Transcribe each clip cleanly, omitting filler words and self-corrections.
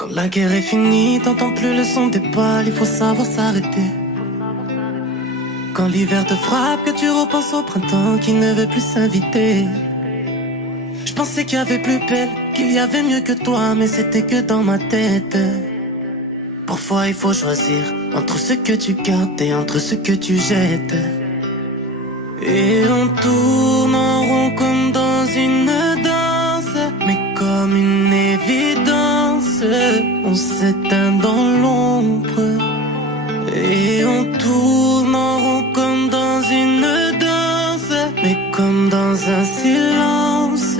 Quand la guerre est finie, t'entends plus le son des balles, il faut savoir s'arrêter. Quand l'hiver te frappe, que tu repenses au printemps qui ne veut plus s'inviter. Je pensais qu'il y avait plus belle, qu'il y avait mieux que toi, mais c'était que dans ma tête. Parfois il faut choisir entre ce que tu gardes et entre ce que tu jettes. Et on tourne en rond comme dans une danse, mais comme une évidence, on s'éteint dans l'ombre. Et on tourne en rond comme dans une danse, mais comme dans un silence,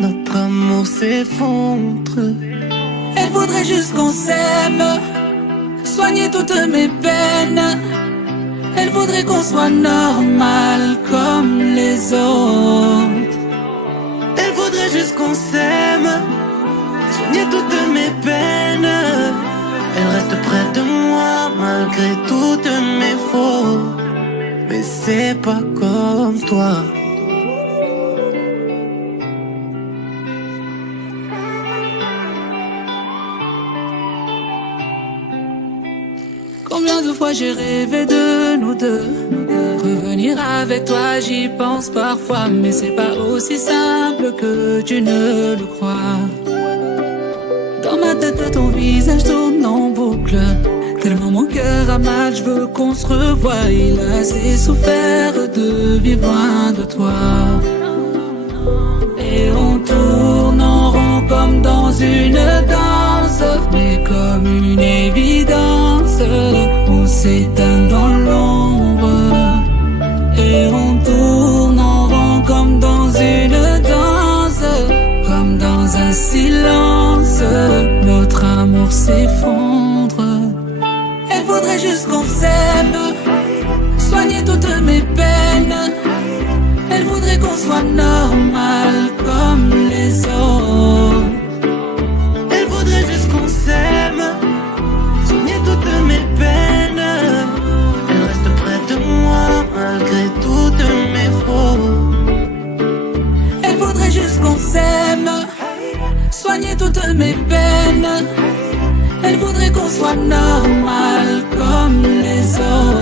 notre amour s'effondre. Elle voudrait juste qu'on s'aime, soigner toutes mes peines. Elle voudrait qu'on soit normal comme les autres. Elle voudrait juste qu'on s'aime, soigner toutes mes peines. Elle reste près de moi malgré toutes mes fautes, mais c'est pas comme toi. Combien de fois j'ai rêvé de nous deux, revenir avec toi, j'y pense parfois, mais c'est pas aussi simple que tu ne le crois. Dans ma tête ton visage tourne en boucle, tellement mon cœur a mal, je veux qu'on se revoie. Il a assez souffert de vivre loin de toi. Et on tourne en rond comme dans une danse, mais comme une évidence, on s'éteint dans l'ombre. Et on tourne en rond comme dans une danse, comme dans un silence, notre amour s'effondre. Elle voudrait juste qu'on s'aime, soigner toutes mes peines. Elle voudrait qu'on soit normal comme les autres. Elle voudrait juste qu'on s'aime, soigner toutes mes peines. Elle reste près de moi malgré toutes mes fautes. Elle voudrait juste qu'on s'aime, soigner toutes mes peines. Elle voudrait qu'on soit normal comme les autres.